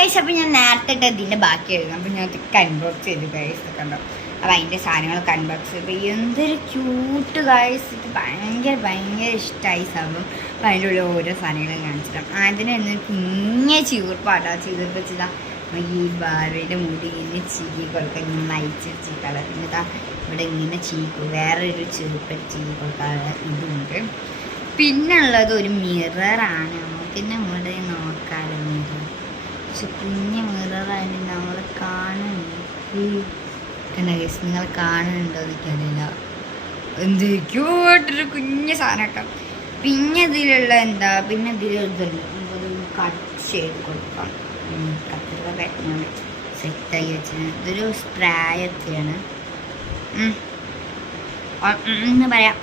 Guys, അപ്പം ഞാൻ നേരത്തെ ഇതിൻ്റെ ബാക്കി എഴുതാം. അപ്പം ഞാൻ അൺബോക്സ് ചെയ്തു ഗൈസ്, കണ്ടോ. അപ്പം അതിൻ്റെ സാധനങ്ങളൊക്കെ അൺബോക്സ് ചെയ്തു. എന്തൊരു ക്യൂട്ട് ഗൈസ്, ഇത് ഭയങ്കര ഇഷ്ടമായി സംഭവം. അപ്പം അതിൻ്റെ ഉള്ളിൽ ഓരോ സാധനങ്ങളും കാണിച്ചിട്ടാം. അതിന് കുഞ്ഞ ചീർപ്പാട്ടോ, ചീർപ്പ് വെച്ചിതാ ഈ ബാർബിയുടെ മുടി ഇങ്ങനെ ചീകി കൊടുക്കാൻ ഇങ്ങനെ അയച്ച് കളർ. പിന്നെ ഇവിടെ ഇങ്ങനെ ചീക്കും, വേറൊരു ചീർപ്പ് ചീകി കൊടുക്കാനുള്ള ഇതുണ്ട്. പിന്നെ ഉള്ളത് ഒരു മിററാണ്. നമുക്കിന്നെ ഇവിടെ നോക്കാറ് മിറർ, പക്ഷെ കുഞ്ഞ് മിററായിട്ട് നമ്മൾ കാണുന്നുണ്ട് ഗൈസ്. നിങ്ങൾ കാണുന്നുണ്ടോ എനിക്കറിയില്ല. എന്ത് ക്യൂട്ടൊരു കുഞ്ഞ് സാധനമൊക്കെ. പിന്നെ ഇതിലുള്ള എന്താ, പിന്നെ ഇതിലുണ്ട് കട്ട് ചെയ്ത് കൊടുക്കാം. കത്തിലൊക്കെ ഞാൻ സെറ്റാക്കി വെച്ചത്. ഇതൊരു സ്പ്രേ ഒക്കെയാണ് എന്ന് പറയാം.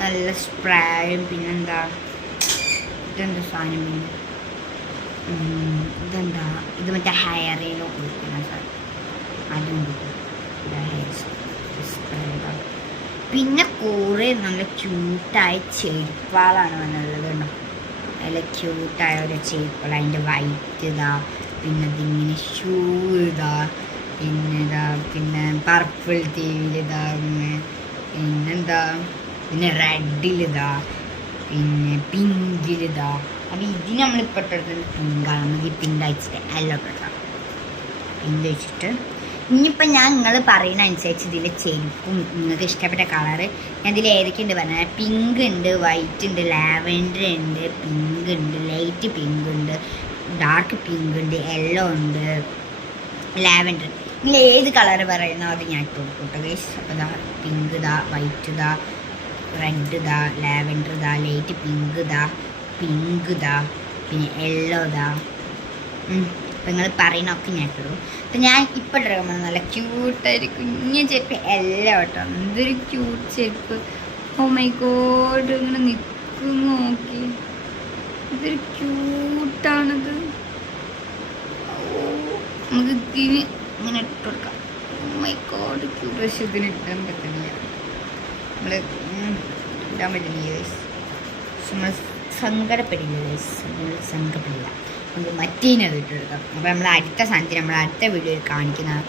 നല്ല സ്പ്രേയും പിന്നെന്താ ഇതെന്താ സാധനം, പിന്നെ ഇതെന്താ, ഇത് മറ്റേ ഹെയറിലോ കൊടുക്കുന്ന സാധനം, അതുകൊണ്ട് ഹെയർ സ്പ്രേ. പിന്നെ കുറേ നല്ല ക്യൂട്ടായ ചെരുപ്പുകളാണ് വന്നുള്ളത് കേട്ടോ. നല്ല ക്യൂട്ടായ ഒരു ചെരുപ്പുകൾ, അതിൻ്റെ വൈറ്റ് ഇതാ, പിന്നെ അതിങ്ങനെ ഷൂ ഇതാ, പിന്നെ പർപ്പിൾ തീവിലിതാ, പിന്നെന്താ, പിന്നെ റെഡിലിതാ, പിന്നെ പിങ്കിലിതാ. അപ്പം ഇതിന് നമ്മളിപ്പോൾ ഇട്ടെടുത്തത് പിങ്കാണ്. നമുക്ക് ഈ പിങ്ക് അയച്ചിട്ട് എല്ലാം ഇട്ടാം. പിങ്ക് വെച്ചിട്ട് ഇനിയിപ്പോൾ ഞാൻ നിങ്ങൾ പറയുന്ന അനുസരിച്ച് ഇതിൻ്റെ ചെരുപ്പും നിങ്ങൾക്ക് ഇഷ്ടപ്പെട്ട കളറ് ഞാൻ ഇതിൽ ഏതൊക്കെയുണ്ട് പറഞ്ഞാൽ, പിങ്ക് ഉണ്ട്, വൈറ്റ് ഉണ്ട്, ലാവൻഡർ ഉണ്ട്, പിങ്ക് ഉണ്ട്, ലൈറ്റ് പിങ്ക് ഉണ്ട്, ഡാർക്ക് പിങ്ക് ഉണ്ട്, യെല്ലോ ഉണ്ട്, ലാവൻഡർ. നിങ്ങൾ ഏത് കളറ് പറയുന്നോ അത് ഞാൻ ഇട്ട് കൊടുക്കും കേട്ടോ ഗൈസ്. അപ്പോൾ ഇതാ പിങ്ക് ഇതാ, വൈറ്റ് ഇതാ, റെഡ് ഇതാ, ലാവൻഡർ ഇതാ, ലൈറ്റ് പിങ്ക് ഇതാ, പിങ്ക് ഇതാ, പിന്നെ യെല്ലോ ഇതാ. അപ്പം നിങ്ങൾ പറയുന്നൊക്കെ ഞാൻ ഇട്ടിടും. അപ്പം ഞാൻ ഇപ്പോൾ ഇട്ടിരിക്കുമ്പോൾ നല്ല ക്യൂട്ടായിട്ട് കുഞ്ഞ് ചെരുപ്പ് എല്ലാം കേട്ടോ. എന്തൊരു ക്യൂട്ട് ചെരുപ്പ്. ഓ മൈ ഗോഡ്, ഇങ്ങനെ നിൽക്കുന്നു നോക്കി. ഇതൊരു ക്യൂട്ടാണത്. നമുക്ക് ഇതിന് ഇങ്ങനെ ഇട്ട് കൊടുക്കാം. Oh my god cute. പക്ഷെ ഇതിന് ഇടാൻ പറ്റുന്നില്ല, നമ്മൾ ഇടാൻ പറ്റുന്നില്ല ഗൈസ്. പക്ഷെ നമ്മൾ സങ്കടപ്പെടില്ല ഗൈസ്, നമ്മൾ സങ്കടപ്പെടില്ല. നമുക്ക് മറ്റേനത് ഇട്ടെടുക്കാം. അപ്പോൾ നമ്മൾ അടുത്ത സാധനത്തിന് നമ്മൾ അടുത്ത വീഡിയോയിൽ കാണിക്കുന്നതാണ്.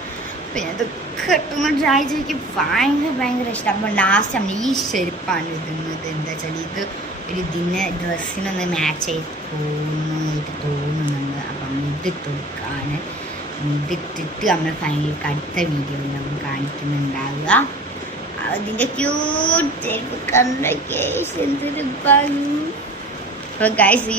പിന്നെ അത് കെട്ടുന്ന ട്രൈ ചെയ്യും. ഭയങ്കര ഇഷ്ടം. അപ്പോൾ ലാസ്റ്റ് നമ്മൾ ഈ ചെരുപ്പാണ് ഇടുന്നത്. എന്താ വെച്ചാൽ ഇത് ഒരു ഇതിന് ഡ്രസ്സിനൊന്ന് മാച്ച് ചെയ്ത് പോകുന്നതായിട്ട് തോന്നുന്നുണ്ട്. അപ്പം ഇതിട്ട് കൊടുക്കാൻ, ഇതിട്ടിട്ട് നമ്മൾ ഫൈനൽ അടുത്ത വീഡിയോയിൽ നമ്മൾ കാണിക്കുന്നുണ്ടാവുക. അതിൻ്റെ ക്യൂട്ട് ചെരുപ്പ് കണ്ട ഗൈസ്, എന്തൊരു ഭംഗി. അപ്പോൾ ഗൈസ് ഈ